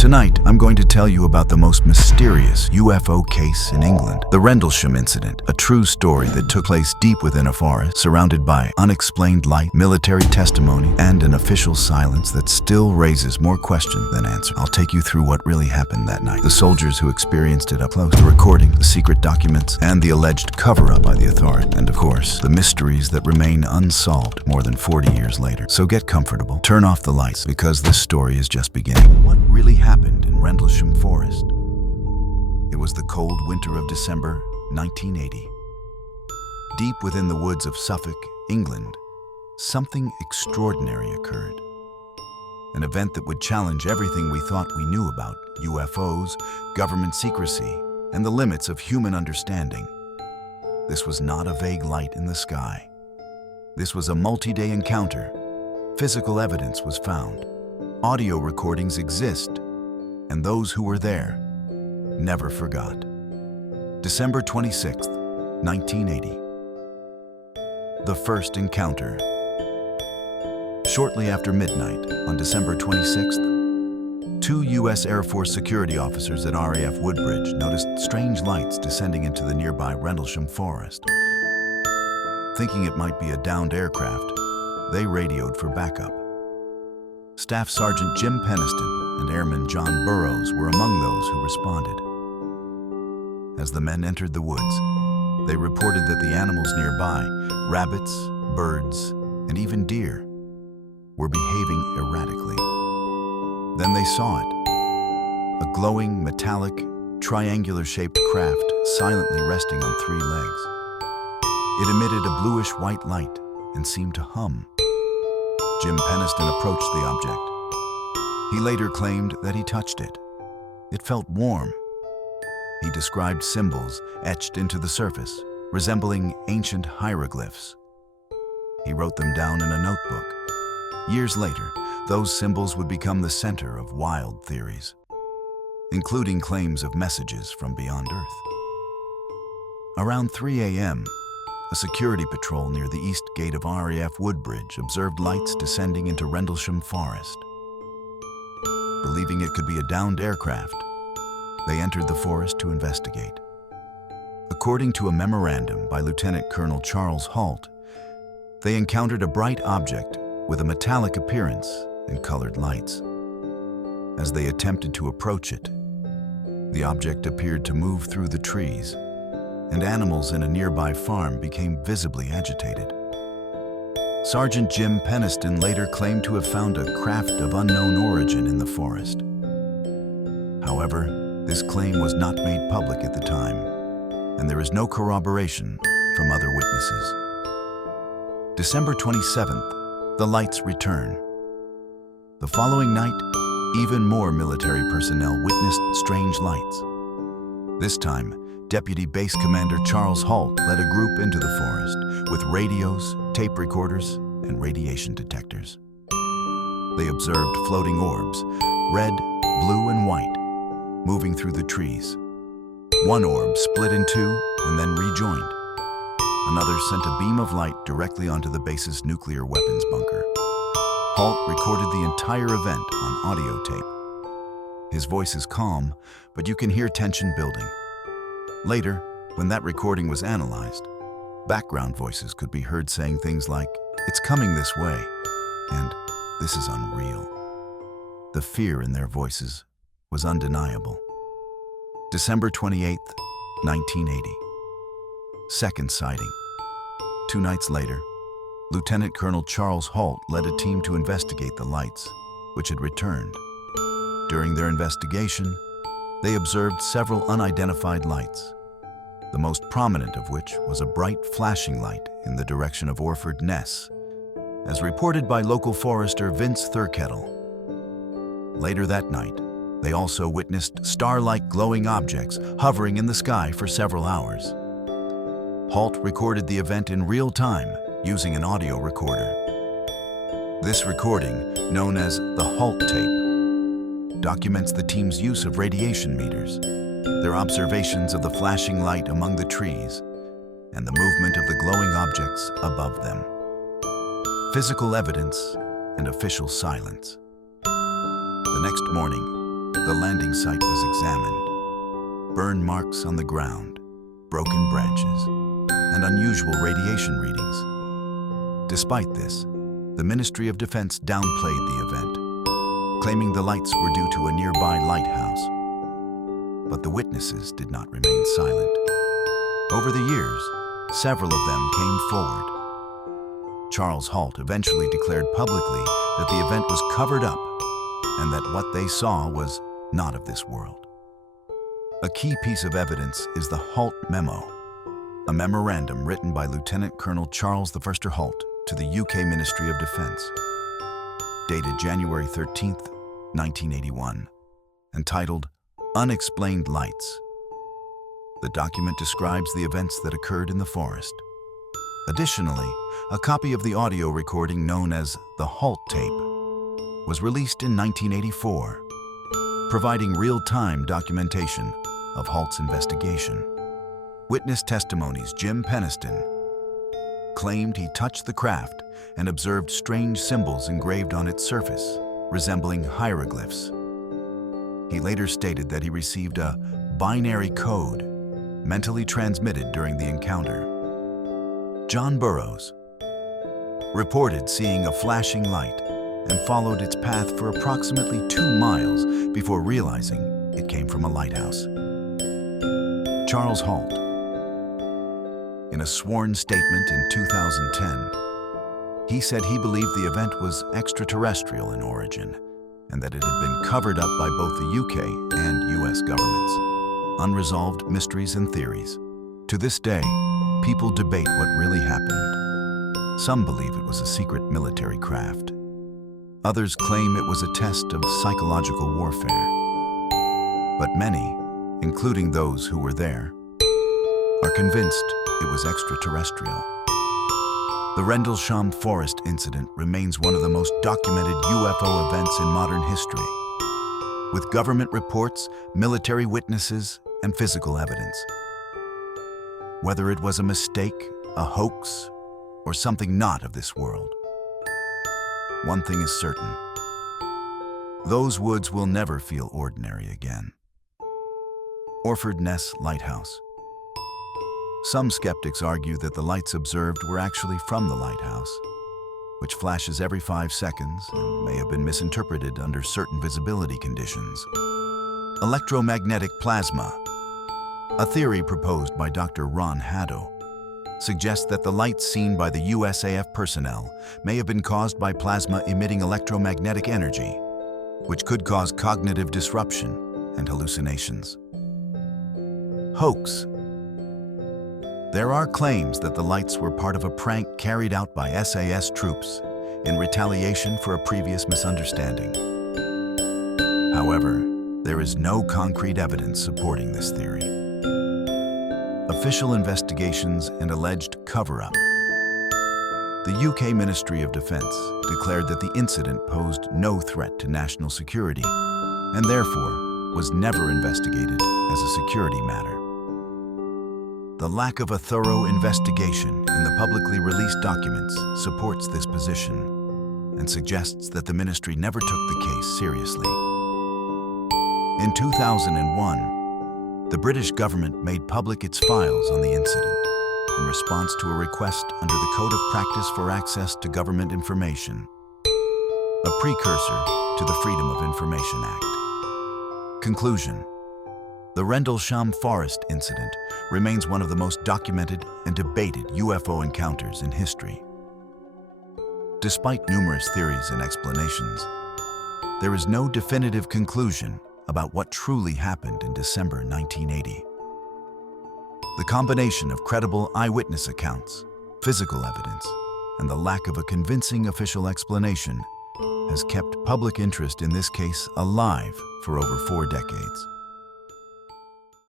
Tonight, I'm going to tell you about the most mysterious UFO case in England, the Rendlesham incident, a true story that took place deep within a forest, surrounded by unexplained light, military testimony, and an official silence that still raises more questions than answers. I'll take you through what really happened that night, the soldiers who experienced it up close, the recording, the secret documents, and the alleged cover-up by the authorities, and of course, the mysteries that remain unsolved more than 40 years later. So get comfortable, turn off the lights, because this story is just beginning. What really happened in Rendlesham Forest? It was the cold winter of December 1980. Deep within the woods of Suffolk, England, something extraordinary occurred. An event that would challenge everything we thought we knew about UFOs, government secrecy, and the limits of human understanding. This was not a vague light in the sky. This was a multi-day encounter. Physical evidence was found. Audio recordings exist, and those who were there never forgot. December 26th, 1980. The first encounter. Shortly after midnight on December 26th, two U.S. Air Force security officers at RAF Woodbridge noticed strange lights descending into the nearby Rendlesham Forest. Thinking it might be a downed aircraft, they radioed for backup. Staff Sergeant Jim Peniston and Airman John Burroughs were among those who responded. As the men entered the woods, they reported that the animals nearby, rabbits, birds, and even deer, were behaving erratically. Then they saw it, a glowing, metallic, triangular-shaped craft silently resting on three legs. It emitted a bluish-white light and seemed to hum. Jim Peniston approached the object. He later claimed that he touched it. It felt warm. He described symbols etched into the surface, resembling ancient hieroglyphs. He wrote them down in a notebook. Years later, those symbols would become the center of wild theories, including claims of messages from beyond Earth. Around 3 a.m., a security patrol near the east gate of RAF Woodbridge observed lights descending into Rendlesham Forest. Believing it could be a downed aircraft, they entered the forest to investigate. According to a memorandum by Lieutenant Colonel Charles Halt, they encountered a bright object with a metallic appearance and colored lights. As they attempted to approach it, the object appeared to move through the trees, and animals in a nearby farm became visibly agitated. Sergeant Jim Peniston later claimed to have found a craft of unknown origin in the forest. However, this claim was not made public at the time, and there is no corroboration from other witnesses. December 27th, the lights return. The following night, even more military personnel witnessed strange lights. This time, Deputy Base Commander Charles Halt led a group into the forest with radios, tape recorders, and radiation detectors. They observed floating orbs, red, blue, and white, moving through the trees. One orb split in two and then rejoined. Another sent a beam of light directly onto the base's nuclear weapons bunker. Halt recorded the entire event on audio tape. His voice is calm, but you can hear tension building. Later, when that recording was analyzed, background voices could be heard saying things like, "It's coming this way," and "This is unreal." The fear in their voices was undeniable. December 28th, 1980. Second sighting. 2 nights later, Lieutenant Colonel Charles Halt led a team to investigate the lights, which had returned. During their investigation, they observed several unidentified lights, the most prominent of which was a bright flashing light in the direction of Orford Ness, as reported by local forester Vince Thurkettle. Later that night, they also witnessed star-like glowing objects hovering in the sky for several hours. Halt recorded the event in real time using an audio recorder. This recording, known as the Halt tape, documents the team's use of radiation meters, their observations of the flashing light among the trees, and the movement of the glowing objects above them. Physical evidence and official silence. The next morning, The landing site was examined. Burn marks on the ground, broken branches, and unusual radiation readings. Despite this, the Ministry of Defense downplayed the event, claiming the lights were due to a nearby lighthouse. But the witnesses did not remain silent. Over the years, several of them came forward. Charles Halt eventually declared publicly that the event was covered up and that what they saw was not of this world. A key piece of evidence is the Halt Memo, a memorandum written by Lieutenant Colonel Charles I. Halt to the UK Ministry of Defence, dated January 13, 1981, entitled Unexplained Lights. The document describes the events that occurred in the forest. Additionally, a copy of the audio recording known as the Halt Tape was released in 1984, providing real-time documentation of Halt's investigation. Witness testimonies Jim Peniston claimed he touched the craft and observed strange symbols engraved on its surface, resembling hieroglyphs. He later stated that he received a binary code mentally transmitted during the encounter. John Burroughs reported seeing a flashing light and followed its path for approximately 2 miles before realizing it came from a lighthouse. Charles Halt, in a sworn statement in 2010, he said he believed the event was extraterrestrial in origin and that it had been covered up by both the UK and US governments. Unresolved mysteries and theories. To this day, people debate what really happened. Some believe it was a secret military craft. Others claim it was a test of psychological warfare. But many, including those who were there, are convinced it was extraterrestrial. The Rendlesham forest incident remains one of the most documented UFO events in modern history, with government reports, military witnesses, and physical evidence. Whether it was a mistake, a hoax, or something not of this world, one thing is certain: those woods will never feel ordinary again. Orford Ness Lighthouse. Some skeptics argue that the lights observed were actually from the lighthouse, which flashes every 5 seconds and may have been misinterpreted under certain visibility conditions. Electromagnetic plasma, a theory proposed by Dr. Ron Haddo, suggests that the lights seen by the USAF personnel may have been caused by plasma emitting electromagnetic energy, which could cause cognitive disruption and hallucinations. Hoax. There are claims that the lights were part of a prank carried out by SAS troops in retaliation for a previous misunderstanding. However, there is no concrete evidence supporting this theory. Official investigations and alleged cover-up. The UK Ministry of Defence declared that the incident posed no threat to national security and therefore was never investigated as a security matter. The lack of a thorough investigation in the publicly released documents supports this position and suggests that the ministry never took the case seriously. In 2001, the British government made public its files on the incident in response to a request under the Code of Practice for Access to Government Information, a precursor to the Freedom of Information Act. Conclusion. The Rendlesham Forest incident remains one of the most documented and debated UFO encounters in history. Despite numerous theories and explanations, there is no definitive conclusion about what truly happened in December 1980. The combination of credible eyewitness accounts, physical evidence, and the lack of a convincing official explanation has kept public interest in this case alive for over 4 decades.